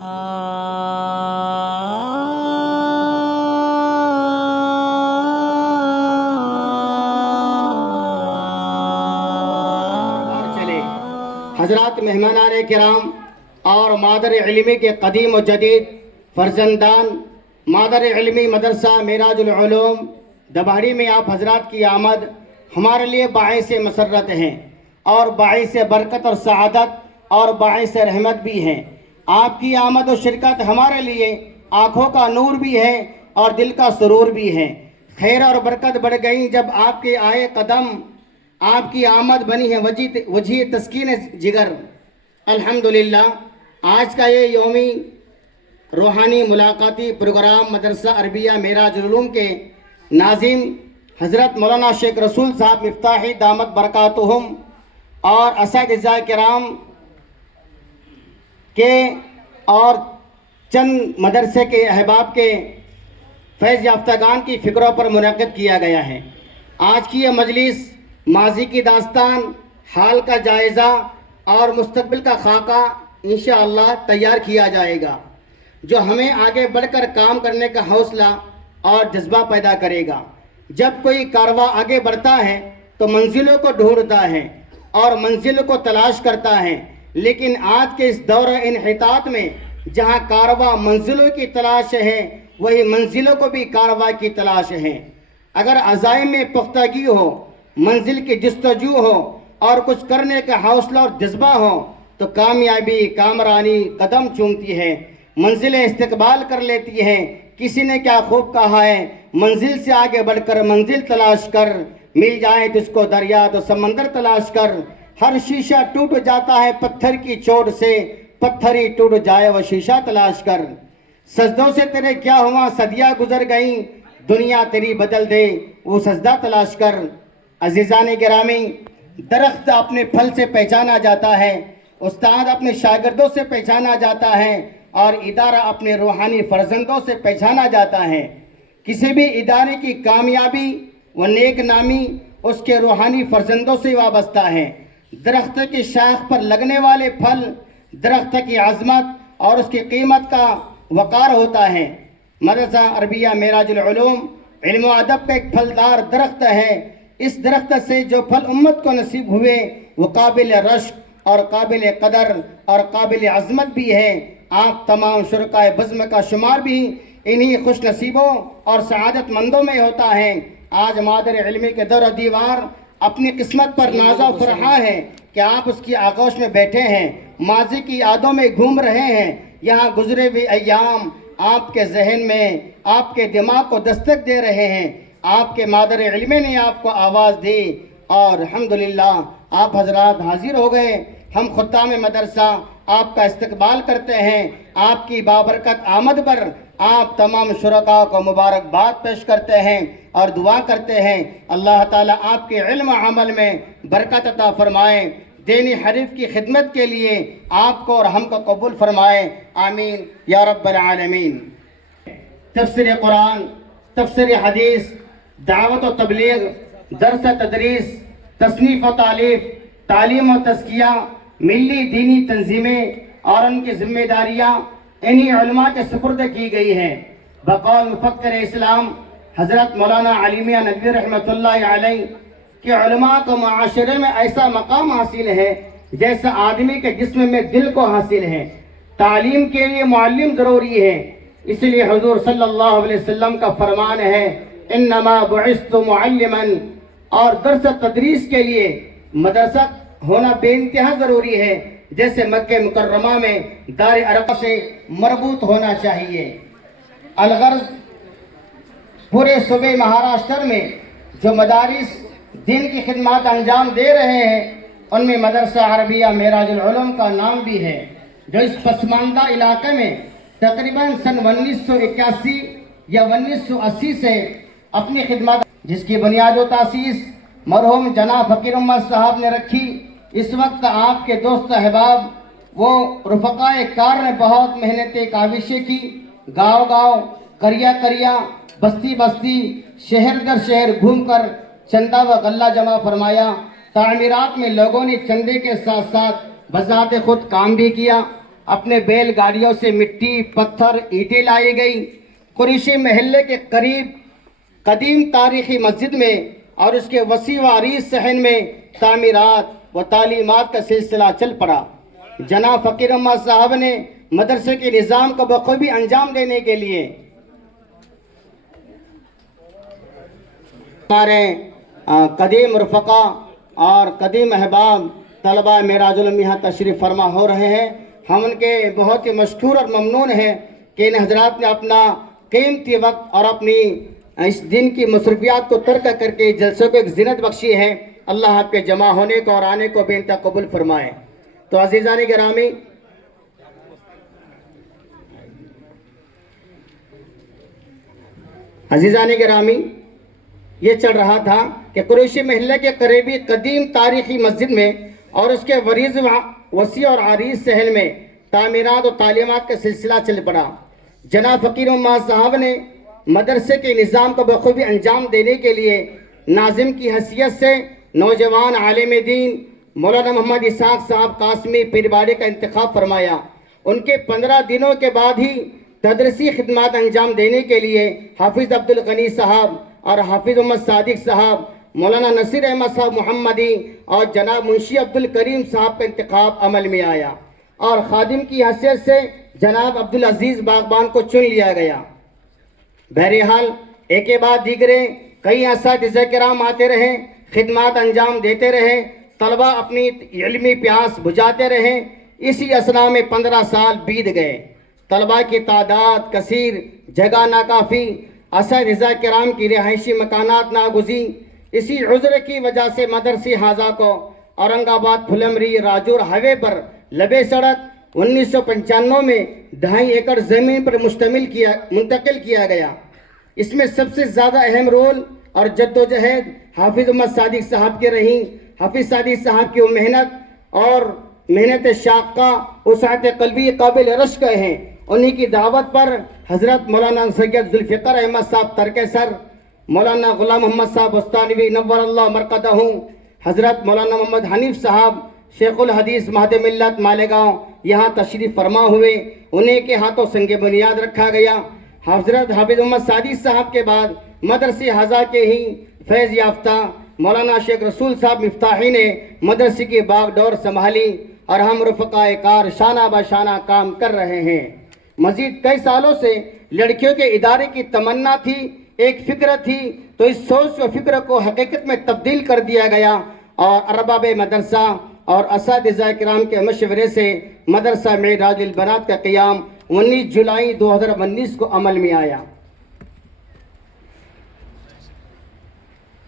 چلے حضرات مہمانان کرام اور مادر علمی کے قدیم و جدید فرزندان، مادر علمی مدرسہ معراج العلوم دباڑی میں آپ حضرات کی آمد ہمارے لیے باعث مسرت ہیں اور باعث برکت اور سعادت اور باعث رحمت بھی ہیں۔ آپ کی آمد و شرکت ہمارے لیے آنکھوں کا نور بھی ہے اور دل کا سرور بھی ہے۔ خیر اور برکت بڑھ گئی جب آپ کے آئے قدم، آپ کی آمد بنی ہے وجہ تسکین جگر۔ الحمدللہ آج کا یہ یومی روحانی ملاقاتی پروگرام مدرسہ عربیہ معراج العلوم کے ناظم حضرت مولانا شیخ رسول صاحب مفتاحی دامت برکاتہم اور اساتذہ کرام کے اور چند مدرسے کے احباب کے فیض یافتگان کی فکروں پر منعقد کیا گیا ہے۔ آج کی یہ مجلس ماضی کی داستان، حال کا جائزہ اور مستقبل کا خاکہ انشاءاللہ تیار کیا جائے گا، جو ہمیں آگے بڑھ کر کام کرنے کا حوصلہ اور جذبہ پیدا کرے گا۔ جب کوئی کارواں آگے بڑھتا ہے تو منزلوں کو ڈھونڈتا ہے اور منزل کو تلاش کرتا ہے، لیکن آج کے اس دور انحطاط میں جہاں کارواں منزلوں کی تلاش ہے، وہی منزلوں کو بھی کارواں کی تلاش ہے۔ اگر عزائم میں پختگی ہو، منزل کی جستجو ہو اور کچھ کرنے کا حوصلہ اور جذبہ ہو تو کامیابی کامرانی قدم چومتی ہے، منزلیں استقبال کر لیتی ہیں۔ کسی نے کیا خوب کہا ہے، منزل سے آگے بڑھ کر منزل تلاش کر، مل جائے جس کو دریا تو سمندر تلاش کر۔ ہر شیشہ ٹوٹ جاتا ہے پتھر کی چوٹ سے، پتھر ہی ٹوٹ جائے وہ شیشہ تلاش کر۔ سجدوں سے تیرے کیا ہوا، صدیاں گزر گئیں، دنیا تیری بدل دے وہ سجدہ تلاش کر۔ عزیزان گرامی، درخت اپنے پھل سے پہچانا جاتا ہے، استاد اپنے شاگردوں سے پہچانا جاتا ہے اور ادارہ اپنے روحانی فرزندوں سے پہچانا جاتا ہے۔ کسی بھی ادارے کی کامیابی و نیک نامی اس کے روحانی فرزندوں سے وابستہ ہے۔ درخت کی شاخ پر لگنے والے پھل درخت کی عظمت اور اس کی قیمت کا وقار ہوتا ہے۔ مدرسہ عربیہ معراج العلوم علم و ادب کا ایک پھلدار درخت ہے۔ اس درخت سے جو پھل امت کو نصیب ہوئے وہ قابل رشک اور قابل قدر اور قابل عظمت بھی ہے۔ آپ تمام شرکائے بزم کا شمار بھی انہی خوش نصیبوں اور سعادت مندوں میں ہوتا ہے۔ آج مادر علمی کے در و دیوار اپنی قسمت پر نازا و فرحاں ہے کہ آپ اس کی آغوش میں بیٹھے ہیں، ماضی کی یادوں میں گھوم رہے ہیں۔ یہاں گزرے ہوئے ایام آپ کے ذہن میں، آپ کے دماغ کو دستک دے رہے ہیں۔ آپ کے مادر علمی نے آپ کو آواز دی اور الحمدللہ آپ حضرات حاضر ہو گئے۔ ہم خدام مدرسہ آپ کا استقبال کرتے ہیں۔ آپ کی بابرکت آمد پر آپ تمام شرکاء کو مبارکباد پیش کرتے ہیں اور دعا کرتے ہیں اللہ تعالیٰ آپ کے علم و عمل میں برکت عطا فرمائے، دینی حریف کی خدمت کے لیے آپ کو اور ہم کو قبول فرمائے، آمین یا رب العالمین۔ تفسیر قرآن، تفسیر حدیث، دعوت و تبلیغ، درس تدریس، تصنیف و تالیف، تعلیم و تزکیہ، ملی دینی تنظیمیں اور ان کی ذمہ داریاں انہی علماء کے سپرد کی گئی ہیں۔ بقول مفکر اسلام حضرت مولانا علی میاں ندوی رحمۃ اللہ علیہ کہ علماء کو معاشرے میں ایسا مقام حاصل ہے جیسا آدمی کے جسم میں دل کو حاصل ہے۔ تعلیم کے لیے معلم ضروری ہے، اس لیے حضور صلی اللہ علیہ وسلم کا فرمان ہے انما بعثت معلما، اور درس تدریس کے لیے مدرسہ ہونا بے انتہا ضروری ہے، جیسے مکہ مکرمہ میں دار ارقم سے مربوط ہونا چاہیے۔ الغرض پورے صوبے مہاراشٹر میں جو مدارس دین کی خدمات انجام دے رہے ہیں ان میں مدرسہ عربیہ معراج العلوم کا نام بھی ہے، جو اس پسماندہ علاقے میں تقریباً سن 1981 یا 1980 سے اپنی خدمات، جس کی بنیاد و تاسیس مرحوم جناب فقیر احمد صاحب نے رکھی۔ اس وقت آپ کے دوست احباب وہ رفقائے کار نے بہت محنتیں کاوشیں کی، گاؤں گاؤں، قریہ قریہ، بستی بستی، شہر در شہر گھوم کر چندہ و غلہ جمع فرمایا۔ تعمیرات میں لوگوں نے چندے کے ساتھ ساتھ بذات خود کام بھی کیا۔ اپنے بیل گاڑیوں سے مٹی پتھر اینٹیں لائی گئی۔ قریشی محلے کے قریب قدیم تاریخی مسجد میں اور اس کے وسیع و عریض صحن میں تعمیرات و تعلیمات کا سلسلہ چل پڑا۔ جناب فقیر احمد صاحب نے مدرسے کے نظام کو بخوبی انجام دینے کے لیے ہمارے قدیم رفقا اور قدیم احباب طلبہ معراج العلوم یہاں تشریف فرما ہو رہے ہیں۔ ہم ان کے بہت ہی مشکور اور ممنون ہیں کہ ان حضرات نے اپنا قیمتی وقت اور اپنی اس دن کی مصروفیات کو ترک کر کے جلسوں کو ایک زینت بخشی ہے۔ اللہ آپ کے جمع ہونے کو اور آنے کو بے انتہا قبول فرمائے۔ تو عزیزان گرامی، یہ چل رہا تھا کہ قریشی محلے کے قریبی قدیم تاریخی مسجد میں اور اس کے وسیع اور عریض صحن میں تعمیرات و تعلیمات کا سلسلہ چل پڑا۔ جناب فقیر احمد صاحب نے مدرسے کے نظام کو بخوبی انجام دینے کے لیے ناظم کی حیثیت سے نوجوان عالم دین مولانا محمد اسحاق صاحب قاسمی پیرباڑی کا انتخاب فرمایا۔ ان کے 15 دنوں کے بعد ہی تدریسی خدمات انجام دینے کے لیے حافظ عبدالغنی صاحب اور حافظ محمد صادق صاحب، مولانا نصیر احمد صاحب محمدی اور جناب منشی عبدالکریم صاحب کا انتخاب عمل میں آیا، اور خادم کی حیثیت سے جناب عبدالعزیز باغبان کو چن لیا گیا۔ بہرحال ایک کے بعد دیگرے کئی اساتذہ کرام آتے رہے، خدمات انجام دیتے رہے، طلبہ اپنی علمی پیاس بجھاتے رہے۔ اسی اثناء میں 15 سال بیت گئے۔ طلبہ کی تعداد کثیر، جگہ ناکافی، اساتذہ کرام کی رہائشی مکانات ناگزیر۔ اسی عذر کی وجہ سے مدرسہ حاضہ کو اورنگ آباد پھلمری راجور ہائی وے پر لبے سڑک 1995 میں 2.5 ایکڑ زمین پر منتقل کیا گیا۔ اس میں سب سے زیادہ اہم رول اور جدوجہد حافظ محمد صادق صاحب کی رہی۔ حافظ صادق صاحب کی وہ محنت شاقہ وسعت قلبی قابل رشک ہیں۔ انہی کی دعوت پر حضرت مولانا سید ذوالفقار احمد صاحب ترکسر، مولانا غلام محمد صاحب بستانوی نور اللہ مرقدہ، حضرت مولانا محمد حنیف صاحب شیخ الحدیث مہد ملت مالیگاؤں یہاں تشریف فرما ہوئے۔ انہیں کے ہاتھوں سنگ بنیاد رکھا گیا۔ حضرت حافظ محمد صادق صاحب کے بعد مدرسہ حاضہ کے ہی فیض یافتہ مولانا شیخ رسول صاحب مفتاحی نے مدرسے کی باغ ڈور سنبھالی، اور ہم رفقائے کار شانہ بشانہ کام کر رہے ہیں۔ مزید کئی سالوں سے لڑکیوں کے ادارے کی تمنا تھی، ایک فکر تھی، تو اس سوچ و فکر کو حقیقت میں تبدیل کر دیا گیا، اور ارباب مدرسہ اور اساتذہ کرام کے مشورے سے مدرسہ معراج البنات کا قیام 19 جولائی 2019 کو عمل میں آیا۔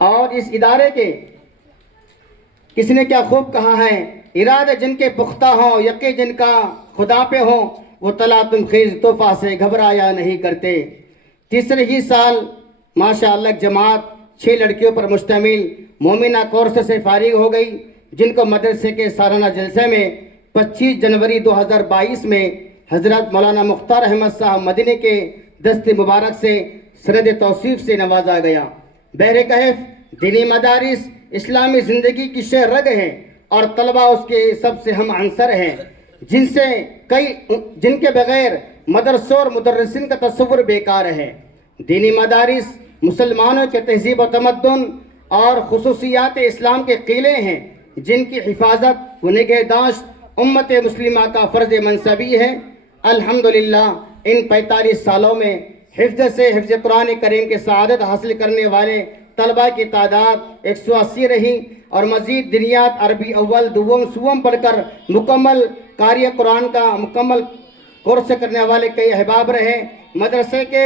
اور اس ادارے کے کس نے کیا خوب کہا ہے، ارادے جن کے پختہ ہوں، یقین جن کا خدا پہ ہو، وہ طلعتم خیز طوفہ سے گھبرایا نہیں کرتے۔ تیسرے ہی سال ماشاءاللہ جماعت 6 لڑکیوں پر مشتمل مومنہ کورس سے فارغ ہو گئی، جن کو مدرسے کے سالانہ جلسے میں 25 جنوری 2022 میں حضرت مولانا مختار احمد صاحب مدنی کے دست مبارک سے سند توصیف سے نوازا گیا۔ بہرکیف دینی مدارس اسلامی زندگی کی شہ رگ ہیں، اور طلبہ اس کے سب سے ہم عنصر ہیں، جن کے بغیر مدرسوں اور مدرسین کا تصور بیکار ہے۔ دینی مدارس مسلمانوں کے تہذیب و تمدن اور خصوصیات اسلام کے قلعے ہیں، جن کی حفاظت و نگہداشت امت مسلمہ کا فرض منصبی ہے۔ الحمدللہ ان 45 سالوں میں حفظ قرآن کریم کے سعادت حاصل کرنے والے طلبہ کی تعداد 180 رہی، اور مزید دنیات عربی اول دوم سوم پڑھ کر مکمل قاری قرآن کا مکمل کورس کرنے والے کئی احباب رہے۔ مدرسے کے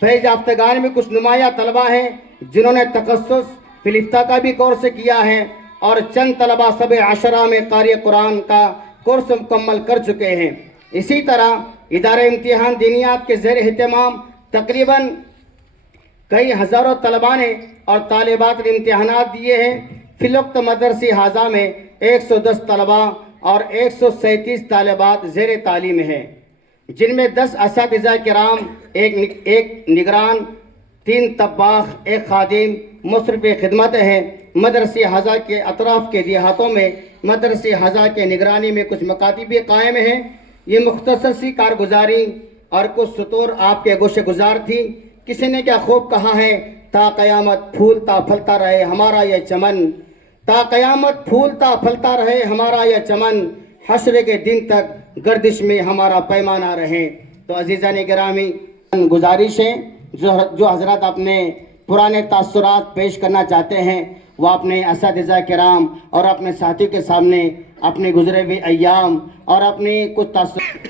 فیض یافتگان میں کچھ نمایاں طلبہ ہیں جنہوں نے تخصص فی الافتاء کا بھی کورس کیا ہے، اور چند طلبہ 17 میں قاری قرآن کا کورس مکمل کر چکے ہیں۔ اسی طرح ادارہ امتحان دینیات کے زیر اہتمام تقریباً کئی ہزاروں طلباء نے اور طالبات نے امتحانات دیے ہیں۔ فی الوقت مدرسہ حاضہ میں 110 طلباء اور 137 طالبات زیر تعلیم ہیں، جن میں 10 اساتذہ کرام، ایک نگران، 3 طباخ، 1 خادم مصرف خدمت ہیں۔ مدرسہ حاضہ کے اطراف کے دیہاتوں میں مدرسہ حاضہ کے نگرانی میں کچھ مکاتب بھی قائم ہیں۔ یہ مختصر سی کارگزاری اور کچھ سطور آپ کے گوش گزار تھی. کسی نے کیا خوب کہا ہے، تا قیامت پھولتا پھلتا رہے ہمارا یہ چمن، تا قیامت پھولتا پھلتا رہے ہمارا یہ چمن، حشر کے دن تک گردش میں ہمارا پیمانہ رہے. تو عزیزان گرامی، گزارش ہے جو حضرات اپنے پرانے تاثرات پیش کرنا چاہتے ہیں وہ اپنے اساتذہ کرام اور اپنے ساتھی کے سامنے اپنے گزرے ہوئے ایام اور اپنی کچھ تاثرات